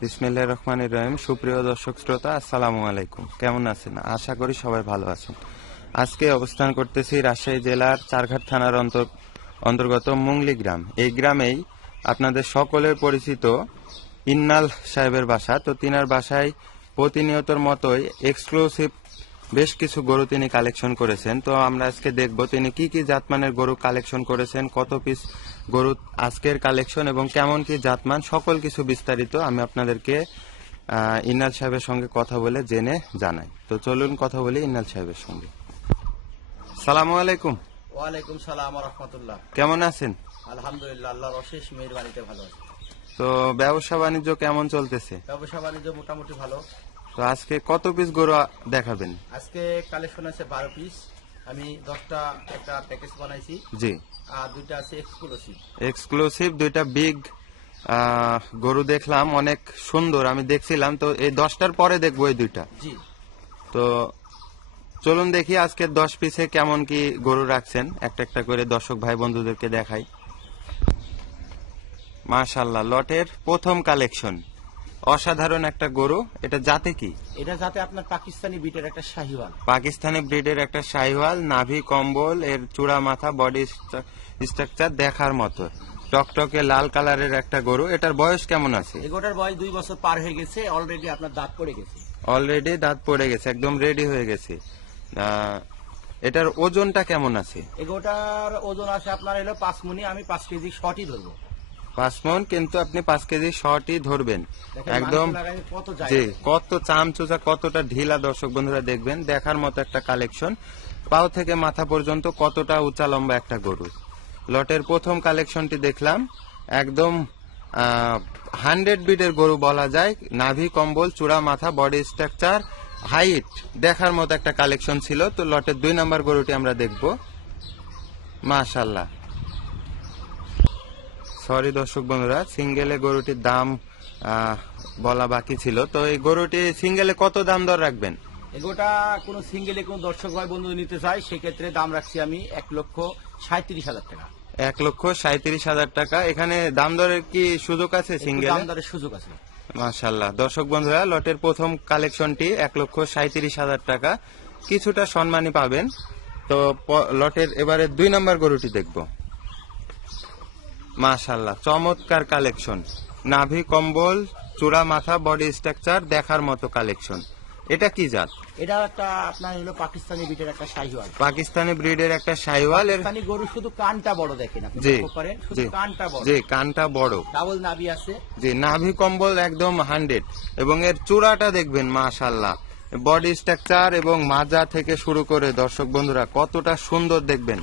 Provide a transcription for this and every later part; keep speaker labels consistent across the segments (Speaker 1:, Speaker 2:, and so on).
Speaker 1: বিসমিল্লাহির রহমান রহিম। সুপ্রিয় দর্শক শ্রোতা, আসসালামু আলাইকুম। কেমন আছেন? আশা করি সবাই ভালো আছেন। আজকে অবস্থান করতেছি রাজশাহী জেলার চারঘাট থানার অন্তর- অন্তর্গত মুংলি গ্রাম। এই গ্রামেই আপনাদের সকলের পরিচিত ইন্নাল সাহেবের বাসা। তো তিনার বাসায় প্রতিনিয়তর মতোই এক্সক্লুসিভ বেশ কিছু গরু তিনি কালেকশন করেছেন। তো আমরা আজকে দেখব তিনি কি কি জাতমানের গরু কালেকশন করেছেন কত পিস গরু আজকের কালেকশন এবং কেমন কি জাতমান সকল কিছু বিস্তারিত আমি আপনাদেরকে ইনাল সাহেবের সঙ্গে কথা বলে জেনে জানাই। তো চলুন কথা বলি ইনাল সাহেবের সঙ্গে। সালাম আলাইকুম।
Speaker 2: ওয়ালাইকুম সালাম রহমতুল্লাহ।
Speaker 1: কেমন আছেন?
Speaker 2: আলহামদুলিল্লাহ আল্লাহর অশেষ মেহরবানিতে ভালো আছে।
Speaker 1: তো ব্যবসা বাণিজ্য কেমন চলতেছে?
Speaker 2: ব্যবসা বাণিজ্য মোটামুটি ভালো।
Speaker 1: তো আজকে কত পিস গরু দেখাবেন?
Speaker 2: আজকে কালেকশন আছে বারো পিস আমি দশটা একটা প্যাকেজ বানাইছি।
Speaker 1: জি।
Speaker 2: আর দুইটা আছে এক্সক্লুসিভ
Speaker 1: এক্সক্লুসিভ দুইটা বিগ গরু দেখলাম অনেক সুন্দর। আমি দেখছিলাম তো এই দশটার পরে দেখব এই দুইটা।
Speaker 2: জি।
Speaker 1: তো চলুন দেখি আজকে দশ পিসে কেমন কি গরু রাখছেন। একটা একটা করে দর্শক ভাই বন্ধুদেরকে দেখাই। মাশাল্লাহ লটের প্রথম কালেকশন অসাধারণ একটা গরু এটা জাতে কি?
Speaker 2: এটা যাতে আপনার পাকিস্তানি বিটের একটা শাহিওয়াল।
Speaker 1: পাকিস্তানি ব্রিডের একটা শাহিওয়াল নাভি কম্বল এর চূড়া মাথা বডি স্ট্রাকচার দেখার মতো। টকটকে লাল কালারের একটা গরু এটার বয়স কেমন আছে?
Speaker 2: এগোটার বয়স দুই বছর পার হয়ে গেছে অলরেডি আপনার দাঁত পড়ে গেছে।
Speaker 1: অলরেডি দাঁত পড়ে গেছে একদম রেডি হয়ে গেছে। আহ, এটার ওজনটা কেমন আছে?
Speaker 2: এগোটার ওজন আছে আপনার হলো পাঁচ মুনি আমি পাঁচ কেজি শর্টই ধরবো।
Speaker 1: পাঁচ মন কিন্তু আপনি পাঁচ কেজি শর্টই ধরবেন। একদম জি কত চামচুচা কতটা ঢিলা দর্শক বন্ধুরা দেখবেন দেখার মতো একটা কালেকশন। পাও থেকে মাথা পর্যন্ত কতটা উঁচা লম্বা একটা গরু। লটের প্রথম কালেকশনটি দেখলাম একদম হান্ড্রেড বিডের গরু বলা যায়। নাভি কম্বল চূড়া মাথা বডি স্ট্রাকচার হাইট দেখার মতো একটা কালেকশন ছিল। তো লটের দুই নম্বর গরুটি আমরা দেখব। মাশাল্লাহ। সরি দর্শক বন্ধুরা সিঙ্গেলে গরুটির দাম বলা বাকি ছিল। তো এই গরুটি সিঙ্গেলে কত দাম দর রাখবেন?
Speaker 2: এগোটা কোনো সিঙ্গেলে কোনো দর্শক ভাই বন্ধু নিতে চায় সেক্ষেত্রে দাম রাখছি আমি এক লক্ষ সাঁত্রিশ হাজার টাকা।
Speaker 1: এক লক্ষ সাঁত্রিশ হাজার টাকা। এখানে দাম দরের কি সুযোগ আছে সিঙ্গেলে?
Speaker 2: দাম দরের সুযোগ আছে।
Speaker 1: মাশাল্লাহ দর্শক বন্ধুরা লটের প্রথম কালেকশনটি এক লক্ষ সাঁত্রিশ হাজার টাকা। কিছুটা সম্মানই পাবেন। তো লটের এবারে দুই নম্বর গরুটি দেখব। মাশাল্লাহ চমৎকার কালেকশন। নাভি কম্বল চূড়া মাথা বডি স্ট্রাকচার দেখার মতো কালেকশন। এটা কি জাত?
Speaker 2: এটা একটা আপনার হলো পাকিস্তানি বিটের একটা শাহিওয়াল।
Speaker 1: পাকিস্তানি ব্রিডের একটা এর
Speaker 2: পাকিস্তানি গরু শুধু কানটা বড় দেখেন আপনি
Speaker 1: জি
Speaker 2: লক্ষ্য করেন শুধু কানটা বড়।
Speaker 1: জি কানটা বড়।
Speaker 2: ডাবল নাভি আছে।
Speaker 1: জি নাভি কম্বল একদম হান্ড্রেড এবং এর চূড়াটা দেখবেন মাশাল্লাহ বডি স্ট্রাকচার এবং মাজা থেকে শুরু করে দর্শক বন্ধুরা কতটা সুন্দর দেখবেন।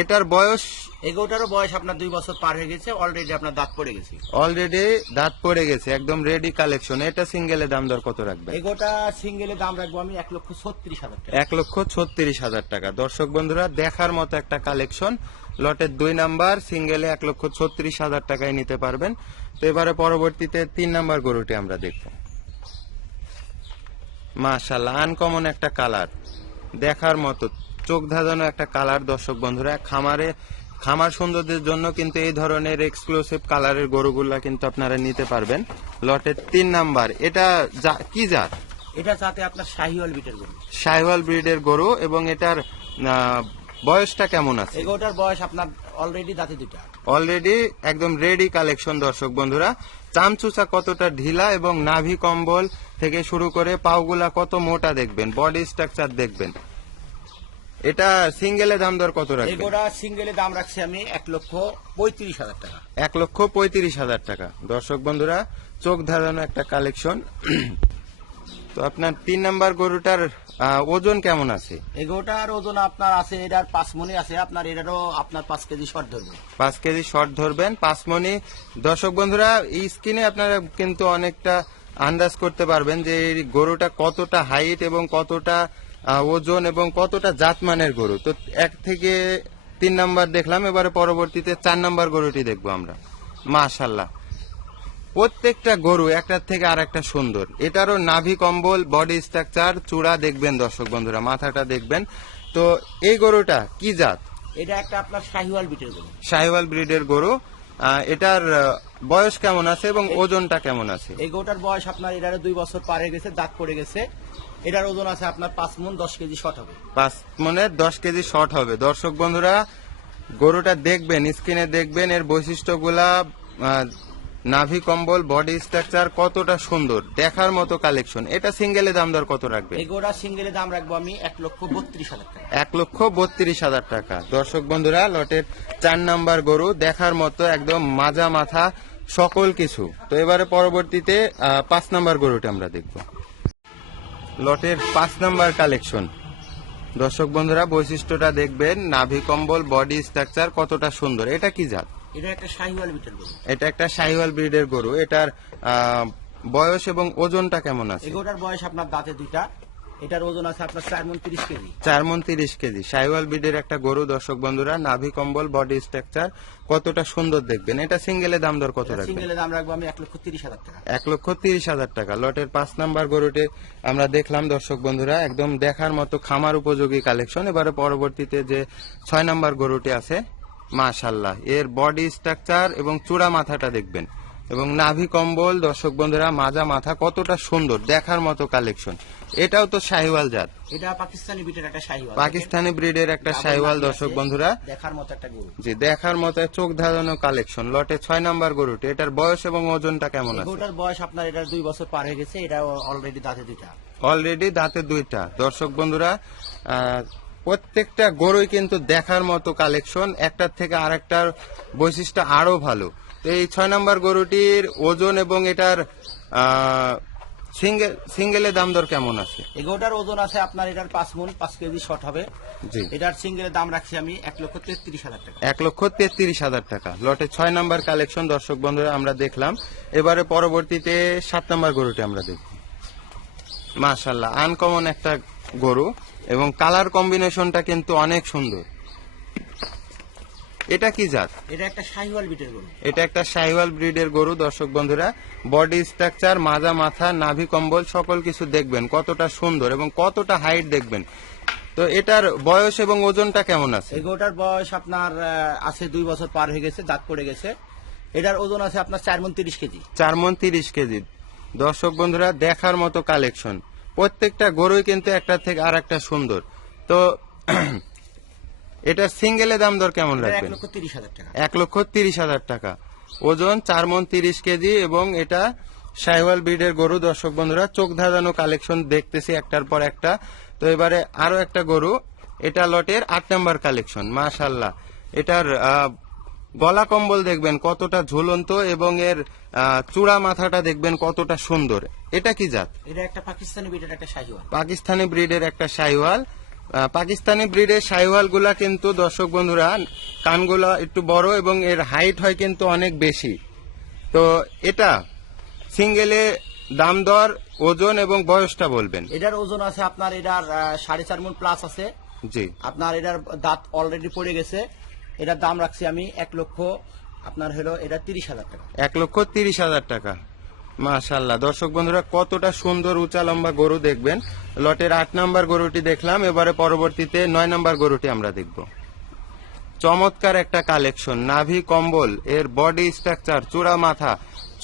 Speaker 1: এটার বয়স
Speaker 2: এগোটারও বয়স আপনার দুই বছর পার হয়ে গেছে অলরেডি আপনার দাঁত পড়ে গেছে।
Speaker 1: অলরেডি দাঁত পড়ে গেছে একদম রেডি কালেকশন এটা সিঙ্গেলে দাম দর কত রাখবে
Speaker 2: এগোটা সিঙ্গেলে দাম রাখব আমি এক লক্ষ ছত্রিশ হাজার টাকা।
Speaker 1: এক লক্ষ ছত্রিশ হাজার টাকা। দর্শক বন্ধুরা দেখার মতো একটা কালেকশন লটের দুই নাম্বার সিঙ্গেলে এক লক্ষ ছত্রিশ হাজার টাকায় নিতে পারবেন। তো এবারে পরবর্তীতে তিন নাম্বার গরুটি আমরা দেখব। মাশাল্লাহ আনকমন একটা কালার দেখার মতো চোখ ধাঁধানো একটা কালার দর্শক বন্ধুরা। খামারে খামার সৌন্দর্যের জন্য কিন্তু এই ধরনের এক্সক্লুসিভ কালারের গরুগুলা কিন্তু আপনারা নিতে পারবেন। লটের তিন নাম্বার এটা কি জাত?
Speaker 2: এটা যাতে আপনার শাহিওয়াল বিটের গরু।
Speaker 1: সাইওয়াল ব্রিডের গরু এবং এটার বয়সটা কেমন আছে?
Speaker 2: এগোটার বয়স আপনার অলরেডি দাঁতে দুটা
Speaker 1: অলরেডি একদম রেডি কালেকশন দর্শক বন্ধুরা। চামচুচা কতটা ঢিলা এবং নাভি কম্বল থেকে শুরু করে পাওগুলা কত মোটা দেখবেন বডি স্ট্রাকচার দেখবেন। এটা সিঙ্গেলে দাম দর কত রাখবেন
Speaker 2: এগোটা সিঙ্গেলে দাম রাখছি আমি এক লক্ষ পঁয়ত্রিশ হাজার টাকা।
Speaker 1: এক লক্ষ পঁয়ত্রিশ হাজার টাকা। দর্শক বন্ধুরা চোখ ধারানো একটা কালেকশন। তো আপনার তিন নাম্বার গরুটার ওজন কেমন আছে?
Speaker 2: এগোটার ওজন আপনার আছে এটার পাঁচ মনে আছে আপনার এটারও আপনার পাঁচ কেজি শর্ট ধরবেন
Speaker 1: পাঁচ কেজি শর্ট ধরবেন পাঁচ মনি দর্শক বন্ধুরা এই স্ক্রিনে আপনারা কিন্তু অনেকটা আন্দাজ করতে পারবেন যে এই গরুটা কতটা হাইট এবং কতটা ওজন এবং কতটা জাতমানের গরু। তো এক থেকে তিন নাম্বার দেখলাম এবারে পরবর্তীতে চার নাম্বার গরুটি দেখব আমরা। মাশাল্লাহ প্রত্যেকটা গরু একটার থেকে আর একটা সুন্দর। এটারও নাভি কম্বল বডি স্ট্রাকচার চূড়া দেখবেন দর্শক বন্ধুরা মাথাটা দেখবেন। তো এই গরুটা কি জাত?
Speaker 2: এটা একটা আপনার শাহিওয়াল বিটের গরু।
Speaker 1: সাহিওয়াল ব্রিডের গরু। এটার বয়স কেমন আছে এবং ওজনটা কেমন আছে?
Speaker 2: এই গরুটার বয়স আপনার এটার দুই বছর পারে গেছে দাঁত পড়ে গেছে। এটার ওজন আছে আপনার পাঁচ মন দশ কেজি শট হবে।
Speaker 1: পাঁচ মানে দশ কেজি শর্ট হবে। দর্শক বন্ধুরা গরুটা দেখবেন স্ক্রিনে দেখবেন এর বৈশিষ্ট্যগুলা নাভি কম্বল বডি স্ট্রাকচার কতটা সুন্দর দেখার মতো কালেকশন এটা সিঙ্গেলে দাম দর কত রাখবে?
Speaker 2: এই গরুটার সিঙ্গেলে দাম রাখব আমি এক লক্ষ বত্রিশ হাজার টাকা।
Speaker 1: এক লক্ষ বত্রিশ হাজার টাকা। দর্শক বন্ধুরা লটের চার নাম্বার গরু দেখার মতো একদম মাজা মাথা সকল কিছু। তো এবারে পরবর্তীতে পাঁচ নাম্বার গরুটা আমরা দেখব। লটের পাঁচ নাম্বার কালেকশন। দর্শক বন্ধুরা বৈশিষ্ট্যটা দেখবেন নাভি কম্বল বডি স্ট্রাকচার কতটা সুন্দর। এটা কি জাত?
Speaker 2: এটা একটা শাহিওয়াল বিটের গরু।
Speaker 1: এটা একটা শাহিওয়াল ব্রিডের গরু। এটার বয়স এবং ওজনটা কেমন আছে?
Speaker 2: এই বয়স আপনার দাঁতে দুইটা এটার ওজন আছে আপনার চার মন তিরিশ কেজি।
Speaker 1: চার মন তিরিশ কেজি। সাইওয়াল ব্রিডের একটা গরু দর্শক বন্ধুরা নাভি কম্বল বডি স্ট্রাকচার কতটা সুন্দর দেখবেন। এটা সিঙ্গেলে দাম দর কত রাখবেন?
Speaker 2: সিঙ্গেলে দাম রাখব আমি এক লক্ষ তিরিশ হাজার টাকা।
Speaker 1: এক লক্ষ তিরিশ হাজার টাকা। লটের পাঁচ নাম্বার গরুটি আমরা দেখলাম দর্শক বন্ধুরা একদম দেখার মতো খামার উপযোগী কালেকশন এবারে পরবর্তীতে যে ছয় নাম্বার গরুটি আছে মাশাল্লাহ এর বডি স্ট্রাকচার এবং চূড়া মাথাটা দেখবেন। এবং নাভি কম্বল দর্শক বন্ধুরা মাজা মাথা কতটা সুন্দর দেখার মতো কালেকশন এটাও তো শাহিওয়াল জাত।
Speaker 2: এটা পাকিস্তানি বিটের একটা শাহিওয়াল।
Speaker 1: পাকিস্তানি ব্রিডের একটা শাহিওয়াল দর্শক বন্ধুরা।
Speaker 2: দেখার মতো একটা গরু।
Speaker 1: জি দেখার মতো চোখ ধাঁধানো কালেকশন লটে ছয় নাম্বার গরুটি। এটার বয়স এবং ওজনটা কেমন আছে?
Speaker 2: গরুটার বয়স আপনার এটার দুই বছর পার হয়ে গেছে এটা অলরেডি দাঁতে দুইটা।
Speaker 1: অলরেডি দাঁতে দুইটা। দর্শক বন্ধুরা প্রত্যেকটা গরুই কিন্তু দেখার মতো কালেকশন একটার থেকে আরেকটার বৈশিষ্ট্য আরও ভালো। এই ছয় নম্বর গরুটির ওজন এবং এটার সিঙ্গেল সিঙ্গেলে দাম দর কেমন আছে?
Speaker 2: এই গরুটার ওজন আছে আপনার এটার পাঁচ মন পাঁচ কেজি শর্ট হবে।
Speaker 1: জি।
Speaker 2: এটার সিঙ্গেলের দাম রাখছি আমি এক লক্ষ তেত্রিশ হাজার টাকা।
Speaker 1: এক লক্ষ তেত্রিশ হাজার টাকা। লটে ছয় নাম্বার কালেকশন দর্শক বন্ধুরা আমরা দেখলাম। এবারে পরবর্তীতে সাত নাম্বার গরুটি আমরা দেখব। মাশাল্লাহ আনকমন একটা গরু এবং কালার কম্বিনেশনটা কিন্তু অনেক সুন্দর। এটা কি জাত?
Speaker 2: এটা একটা শাহিওয়াল বিটের গরু।
Speaker 1: এটা একটা সাইওয়াল ব্রিডের গরু দর্শক বন্ধুরা। বডি স্ট্রাকচার মাজা মাথা নাভি কম্বল সকল কিছু দেখবেন কতটা সুন্দর এবং কতটা হাইট দেখবেন। তো এটার বয়স এবং ওজনটা কেমন আছে?
Speaker 2: এই গরুটার বয়স আপনার আছে দুই বছর পার হয়ে গেছে দাঁত পড়ে গেছে। এটার ওজন আছে আপনার চার মন তিরিশ কেজি।
Speaker 1: চার মন তিরিশ কেজি। দর্শক বন্ধুরা দেখার মতো কালেকশন। প্রত্যেকটা গরুই কিন্তু একটা থেকে আর একটা সুন্দর। তো এটা সিঙ্গেলে দাম দর কেমন
Speaker 2: লাগবে এক লক্ষ তিরিশ হাজার টাকা।
Speaker 1: ওজন চার মন তিরিশ কেজি এবং এটা সাইওয়াল ব্রিডের গরু। দর্শক বন্ধুরা চোখ ধাঁধানো কালেকশন দেখতেছি একটার পর একটা। তো এবারে আরও একটা গরু এটা লটের আট নাম্বার কালেকশন মাশাল্লাহ এটার গলা কম্বল দেখবেন কতটা ঝুলন্ত এবং এর চূড়া মাথাটা দেখবেন কতটা সুন্দর। এটা কি জাত?
Speaker 2: এটা একটা পাকিস্তানি বিটের একটা শাহিওয়াল।
Speaker 1: পাকিস্তানি ব্রিডের একটা সাইওয়াল আহ, পাকিস্তানি ব্রিডের সাইওয়ালগুলা কিন্তু দর্শক বন্ধুরা কানগুলা একটু বড় এবং এর হাইট হয় কিন্তু অনেক বেশি। তো এটা সিঙ্গেলে দাম দর ওজন এবং বয়সটা বলবেন।
Speaker 2: এটার ওজন আছে আপনার এটার সাড়ে চার মন প্লাস আছে।
Speaker 1: জি।
Speaker 2: আপনার এটার দাঁত অলরেডি পড়ে গেছে। এটার দাম রাখছি আমি এক লক্ষ আপনার হলো এটা তিরিশ হাজার টাকা।
Speaker 1: এক লক্ষ তিরিশ হাজার টাকা। মাশাল্লাহ দর্শক বন্ধুরা কতটা সুন্দর উঁচা লম্বা গরু দেখবেন। লটের আট নাম্বার গরুটি দেখলাম এবারে পরবর্তীতে নয় নাম্বার গরুটি আমরা দেখব। চমৎকার একটা কালেকশন নাভি কম্বল এর বডি স্ট্রাকচার চূড়া মাথা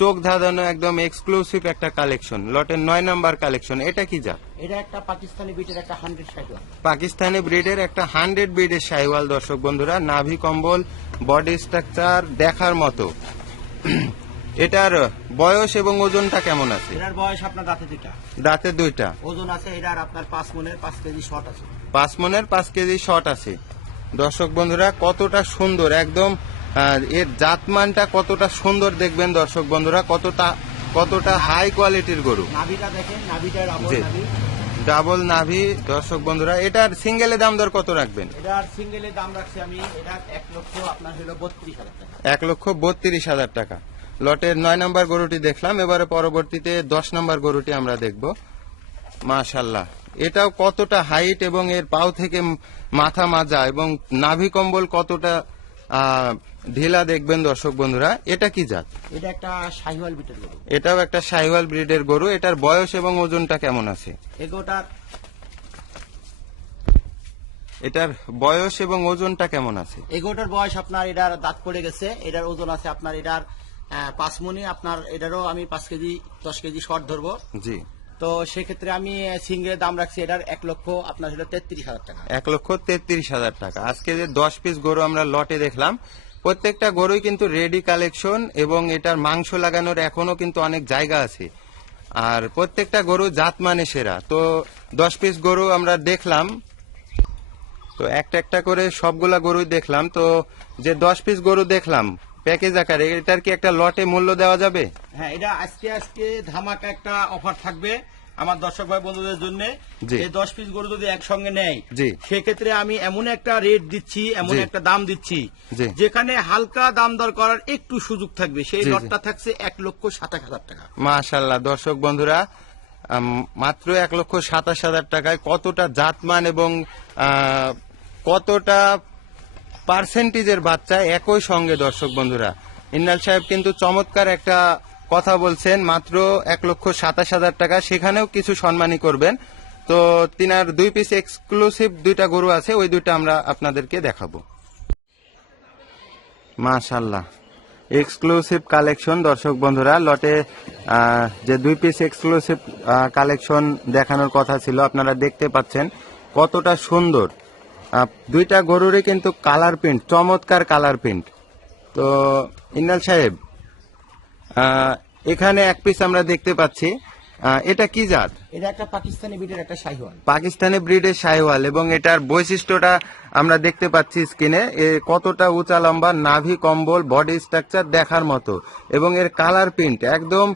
Speaker 1: চোখ ধাঁধানো একদম এক্সক্লুসিভ একটা কালেকশন লটের নয় নাম্বার কালেকশন। এটা কি যা
Speaker 2: এটা একটা পাকিস্তানি বিটের একটা হান্ড্রেড শাহিওয়াল
Speaker 1: পাকিস্তানি ব্রিডের একটা হান্ড্রেড ব্রিডের সাইওয়াল দর্শক বন্ধুরা নাভি কম্বল বডি স্ট্রাকচার দেখার মতো। এটার বয়স এবং ওজনটা কেমন আছে?
Speaker 2: এটার বয়স আপনার দাঁতে দুইটা।
Speaker 1: দাঁতে দুইটা।
Speaker 2: ওজন আছে এটার আপনার পাঁচ মনের পাঁচ কেজি শর্ট আছে।
Speaker 1: পাঁচ মনের পাঁচ কেজি শট আছে। দর্শক বন্ধুরা কতটা সুন্দর একদম এর জাতমানটা কতটা সুন্দর দেখবেন দর্শক বন্ধুরা কতটা কতটা হাই কোয়ালিটির গরু।
Speaker 2: নাভিটা দেখেন নাভিটার আমল
Speaker 1: জি।
Speaker 2: নাভি।
Speaker 1: ডাবল নাভি দর্শক বন্ধুরা এটার সিঙ্গেলে দাম দর কত রাখবেন?
Speaker 2: এটার সিঙ্গেলের দাম রাখছি আমি এটার এক লক্ষ আপনার হলো বত্রিশ হাজার টাকা।
Speaker 1: এক লক্ষ বত্রিশ হাজার টাকা। লটের নয় নম্বর গরুটি দেখলাম এবারে পরবর্তীতে দশ নম্বর গরুটি আমরা দেখব। মাশাল্লাহ এটাও কতটা হাইট এবং এর পাও থেকে মাথা মাজা এবং নাভি কম্বল কতটা ঢিলা দেখবেন দর্শক বন্ধুরা এটা কি জাত?
Speaker 2: এটা একটা শাহিওয়াল বিটের গরু।
Speaker 1: এটাও একটা সাইওয়াল ব্রিডের গরু এটার বয়স এবং ওজনটা কেমন আছে?
Speaker 2: এগোটার
Speaker 1: এটার বয়স এবং ওজনটা কেমন আছে?
Speaker 2: এগোটার বয়স আপনার এটার দাঁত পড়ে গেছে এটার ওজন আছে আপনার এটার আহ, পাঁচ আপনার এটারও আমি পাঁচ কেজি দশ কেজি শর্ট ধরবো।
Speaker 1: জি।
Speaker 2: তো সেক্ষেত্রে আমি সিঙ্গেল দাম রাখছি এটার এক লক্ষ আপনার হলো তেত্রিশ হাজার টাকা।
Speaker 1: এক লক্ষ তেত্রিশ হাজার টাকা। আজকে যে দশ পিস গরু আমরা লটে দেখলাম প্রত্যেকটা গরুই কিন্তু রেডি কালেকশন এবং এটার মাংস লাগানোর এখনও কিন্তু অনেক জায়গা আছে। আর প্রত্যেকটা গরু জাত মানে সেরা। তো দশ পিস গরু আমরা দেখলাম তো একটা একটা করে সবগুলা গরুই দেখলাম। তো যে দশ পিস গরু দেখলাম প্যাকেজ আকারে এটার কি একটা লটে মূল্য দেওয়া যাবে?
Speaker 2: হ্যাঁ এটা আজকে আজকে ধামাকা একটা অফার থাকবে আমার দর্শক ভাই বন্ধুদের জন্য। এই দশ পিস গরু যদি একসঙ্গে নেয় সেক্ষেত্রে আমি এমন একটা রেট দিচ্ছি এমন একটা দাম দিচ্ছি যেখানে হালকা দাম দর করার একটু সুযোগ থাকবে। সেই। লটটা থাকছে এক লক্ষ সাতাশ হাজার টাকা।
Speaker 1: মাশাল্লাহ দর্শক বন্ধুরা মাত্র এক লক্ষ সাতাশ হাজার টাকায় কতটা জাতমান এবং কতটা পার্সেন্টেজের বাচ্চা একই সঙ্গে, দর্শক বন্ধুরা। ইন্নাল সাহেব কিন্তু চমৎকার একটা কথা বলছেন, মাত্র এক লক্ষ সাতাশ হাজার টাকা। সেখানেও কিছু সম্মানী করবেন। তো তিনার দুই পিস এক্সক্লুসিভ দুইটা গরু আছে, ওই দুইটা আমরা আপনাদেরকে দেখাবো। মাশাল্লাহ এক্সক্লুসিভ কালেকশন দর্শক বন্ধুরা, লটে যে দুই পিস এক্সক্লুসিভ কালেকশন দেখানোর কথা ছিল, আপনারা দেখতে পাচ্ছেন কতটা সুন্দর। দুইটা গরুরই কিন্তু কালার প্রিন্ট চমৎকার কালার প্রিন্ট তো ইন্নাল সাহেব এখানে এক পিস আমরা দেখতে পাচ্ছি। এটা কি জাত?
Speaker 2: এটা একটা পাকিস্তানি ব্রিডের একটা শাহিওয়াল।
Speaker 1: পাকিস্তানি ব্রিডের শাহিওয়াল এবং এটার বৈশিষ্ট্যটা আমরা দেখতে পাচ্ছি স্কিনে। এ কতটা উঁচা লম্বা নাভি কম্বল বডি স্ট্রাকচার দেখার মতো। এবং এর কালার প্রিন্ট একদম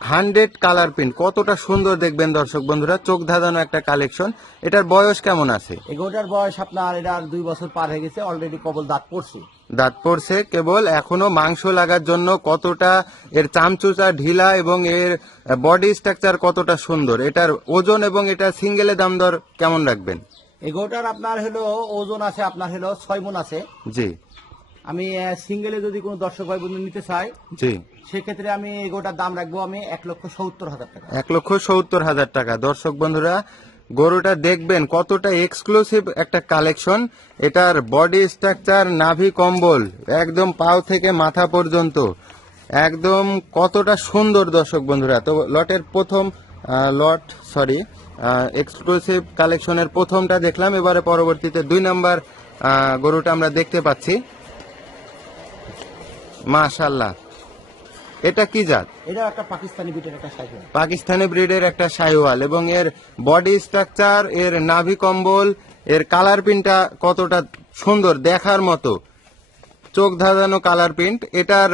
Speaker 1: হান্ড্রেড কালার প্রিন্ট। কতটা সুন্দর দেখবেন দর্শক বন্ধুরা। চোখ ধাঁধানো একটা কালেকশন। এটার বয়স কেমন আছে?
Speaker 2: এগোটার বয়স আপনার এটার দুই বছর পার হয়ে গেছে অলরেডি কবল দাঁত পড়ছে।
Speaker 1: দাঁত পড়ছে কেবল এখনও মাংস লাগার জন্য কতটা এর চামচুচা ঢিলা এবং এর বডি স্ট্রাকচার কতটা সুন্দর। এটার ওজন এবং এটা সিঙ্গেলে দাম দর কেমন রাখবেন?
Speaker 2: এগোটার আপনার হলো ওজন আছে আপনার হলো ছয় মন আছে।
Speaker 1: জি।
Speaker 2: আমি সিঙ্গেলে যদি কোনো দর্শক ভাই বন্ধু নিতে চাই
Speaker 1: জি।
Speaker 2: সেক্ষেত্রে আমি এগোটার দাম রাখব আমি এক লক্ষ সত্তর হাজার টাকা।
Speaker 1: এক লক্ষ সত্তর হাজার টাকা। দর্শক বন্ধুরা, গরুটা দেখবেন কতটা এক্সক্লুসিভ একটা কালেকশন এটার বডি স্ট্রাকচার নাভি কম্বল, একদম পাও থেকে মাথা পর্যন্ত। একদম কতটা সুন্দর দর্শক বন্ধুরা। তো লটের প্রথম লট সরি এক্সক্লুসিভ কালেকশনের প্রথমটা দেখলাম। এবারে পরবর্তীতে দুই নাম্বার গরুটা আমরা দেখতে পাচ্ছি। মাশাল্লাহ এটা কি জাত?
Speaker 2: এটা একটা পাকিস্তানি বিটের একটা সাইকেল
Speaker 1: পাকিস্তানি ব্রিডের একটা শাইওয়াল এবং এর বডি স্ট্রাকচার এর নাভি কম্বল এর কালার প্রিন্টটা কতটা সুন্দর দেখার মতো। চোখ ধাঁধানো কালার প্রিন্ট এটার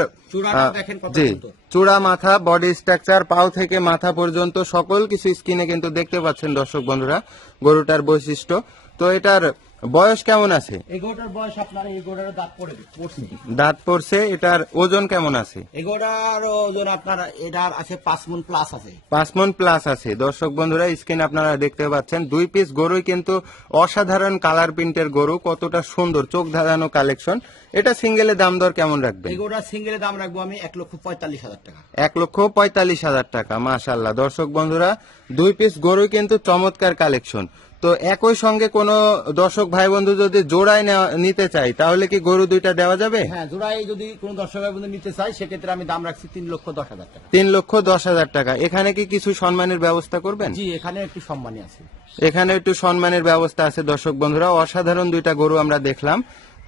Speaker 1: জি চূড়া মাথা বডি স্ট্রাকচার পাও থেকে মাথা পর্যন্ত সকল কিছু স্কিনে কিন্তু দেখতে পাচ্ছেন দর্শক বন্ধুরা গরুটার বৈশিষ্ট্য। তো এটার বয়স কেমন আছে?
Speaker 2: এগোটার বয়স আপনার এগোটার দাঁত পড়ে পড়ছে।
Speaker 1: দাঁত পড়ছে এটার ওজন কেমন আছে?
Speaker 2: এগোটার ওজন আপনার এটার আছে পাঁচ মন প্লাস আছে।
Speaker 1: পাঁচ মন প্লাস আছে। দর্শক বন্ধুরা স্ক্রিন আপনারা দেখতে পাচ্ছেন দুই পিস গরুই কিন্তু অসাধারণ কালার প্রিন্টের গরু কতটা সুন্দর চোখ ধাঁধানো কালেকশন এটা সিঙ্গেলের দাম দর কেমন রাখবেন?
Speaker 2: এগোটার সিঙ্গেলের দাম রাখব আমি এক লক্ষ পঁয়তাল্লিশ হাজার টাকা।
Speaker 1: এক লক্ষ পঁয়তাল্লিশ হাজার টাকা মাশাল্লাহ দর্শক বন্ধুরা দুই পিস গরুই কিন্তু চমৎকার কালেকশন তো একই সঙ্গে কোনো দর্শক ভাই বন্ধু যদি জোড়ায় নিতে চাই তাহলে কি গরু দুইটা দেওয়া যাবে?
Speaker 2: হ্যাঁ জোড়াই যদি কোনো দর্শক ভাই বন্ধু নিতে চাই সেক্ষেত্রে আমি দাম রাখছি তিন লক্ষ দশ হাজার টাকা।
Speaker 1: তিন লক্ষ দশ হাজার টাকা। এখানে কি কিছু সম্মানের ব্যবস্থা করবেন?
Speaker 2: জি এখানে একটু সম্মানী আছে।
Speaker 1: এখানে একটু সম্মানের ব্যবস্থা আছে দর্শক বন্ধুরা। অসাধারণ দুইটা গরু আমরা দেখলাম।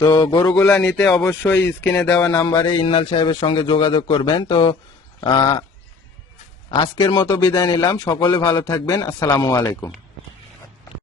Speaker 1: তো গরুগুলা নিতে অবশ্যই স্ক্রিনে দেওয়া নাম্বারে ইন্নাল সাহেবের সঙ্গে যোগাযোগ করবেন। তো আজকের মতো বিদায় নিলাম। সকলে ভালো থাকবেন। আসসালামু আলাইকুম।